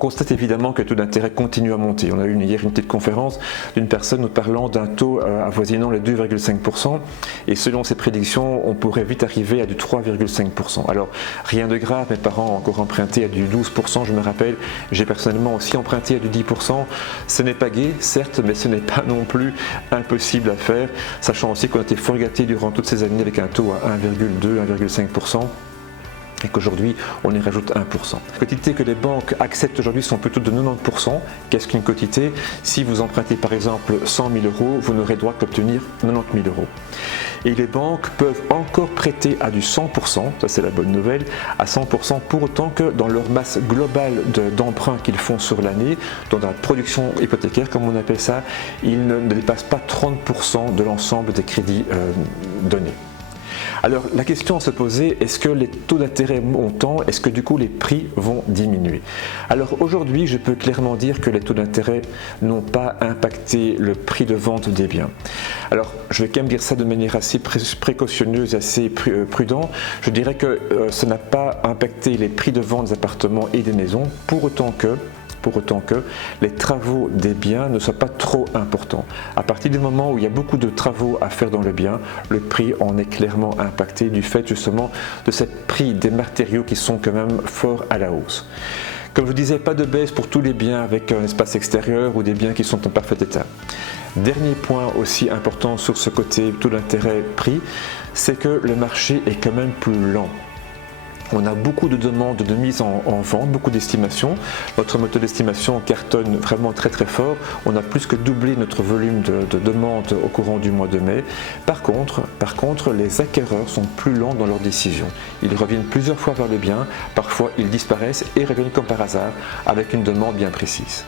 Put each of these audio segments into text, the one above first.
constate évidemment que le taux d'intérêt continue à monter. On a eu hier une petite conférence d'une personne nous parlant d'un taux avoisinant les 2,5% et selon ses prédictions, on pourrait vite arriver à du 3,5%. Alors rien de grave, mes parents ont encore emprunté à du 12%, je me rappelle, j'ai personnellement aussi emprunté à du 10%. Ce n'est pas gai, certes, mais ce n'est pas non plus impossible à faire, sachant aussi qu'on a été fort gâtés durant toutes ces années avec un taux à 1,2, 1,5%. Et qu'aujourd'hui on y rajoute 1%. La quotité que les banques acceptent aujourd'hui sont plutôt de 90%. Qu'est-ce qu'une quotité? Si vous empruntez par exemple 100 000 euros, vous n'aurez droit qu'obtenir 90 000 euros. Et les banques peuvent encore prêter à du 100%, ça c'est la bonne nouvelle, à 100% pour autant que dans leur masse globale d'emprunts qu'ils font sur l'année, dans la production hypothécaire comme on appelle ça, ils ne dépassent pas 30% de l'ensemble des crédits donnés. Alors la question à se poser, est-ce que les taux d'intérêt montant, est-ce que du coup les prix vont diminuer? Alors aujourd'hui je peux clairement dire que les taux d'intérêt n'ont pas impacté le prix de vente des biens. Alors je vais quand même dire ça de manière assez précautionneuse, assez prudent. Je dirais que ça n'a pas impacté les prix de vente des appartements et des maisons pour autant que les travaux des biens ne soient pas trop importants. À partir du moment où il y a beaucoup de travaux à faire dans le bien, le prix en est clairement impacté du fait justement de ce prix des matériaux qui sont quand même fort à la hausse. Comme je vous disais, pas de baisse pour tous les biens avec un espace extérieur ou des biens qui sont en parfait état. Dernier point aussi important sur ce côté taux d'intérêt prix, c'est que le marché est quand même plus lent. On a beaucoup de demandes de mise en vente, beaucoup d'estimations. Notre moteur d'estimation cartonne vraiment très fort. On a plus que doublé notre volume de demandes au courant du mois de mai. Par contre, les acquéreurs sont plus lents dans leurs décisions. Ils reviennent plusieurs fois vers le bien, parfois ils disparaissent et reviennent comme par hasard avec une demande bien précise.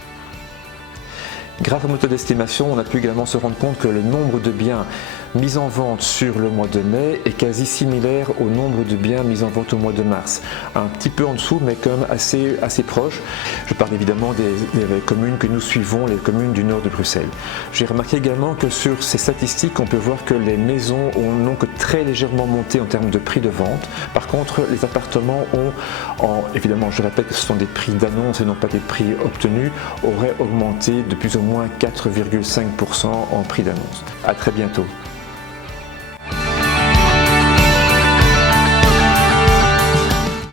Grâce au moteur d'estimation, on a pu également se rendre compte que le nombre de biens mis en vente sur le mois de mai est quasi similaire au nombre de biens mis en vente au mois de mars. Un petit peu en dessous, mais quand même assez proche. Je parle évidemment des communes que nous suivons, les communes du nord de Bruxelles. J'ai remarqué également que sur ces statistiques, on peut voir que les maisons n'ont que très légèrement monté en termes de prix de vente. Par contre, les appartements évidemment, je répète que ce sont des prix d'annonce et non pas des prix obtenus, auraient augmenté de plus ou moins 4,5% en prix d'annonce. À très bientôt.